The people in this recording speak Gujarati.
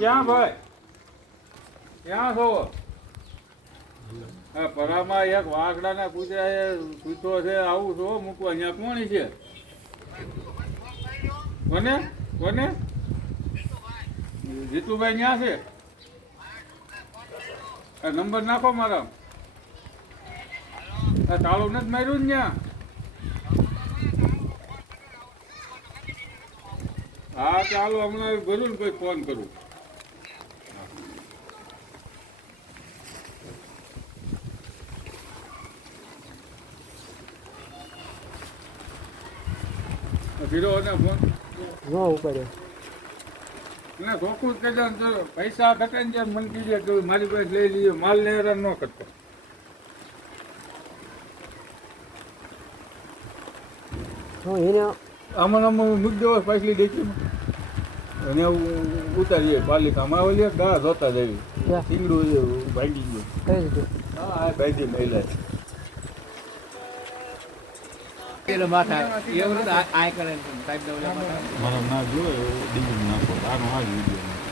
ક્યાં ભાઈ ક્યાં છો? પરામાં એક વાઘડાના કૂતરાએ સૂતો છે, આવું છો મૂકવા અહીંયા કોણ છે? કોને કોને? જીતુભાઈ ક્યાં છે? નંબર નાખો મારા. તાળું નથી માર્યું ને ત્યાં? હા ચાલો હમણાં ભરું ને કોઈ ફોન કરું. ફીરો ને ફોન નો ઉપાડ્યો. ના ચોખ્ખું જ કહેજો ને, પૈસા ઘટે ને જેમ મને કીધે કે મારી પાસે લઈ લઈએ, માલ ને હેરાન ન કરતો. એને આમાં મૂકી દેવો પાછલી ડેકી અને ઉતારીએ પાલિકામાં ઓલી ગા જોતા જઈએ. સીંગડું ભાગી ગયું. કઈ રીતે? હા ભાગી મહિલા માથા એવું આ કરે સાહેબ મારા ના જોયો ડીઝલ નાખો આનો આ વિડીયો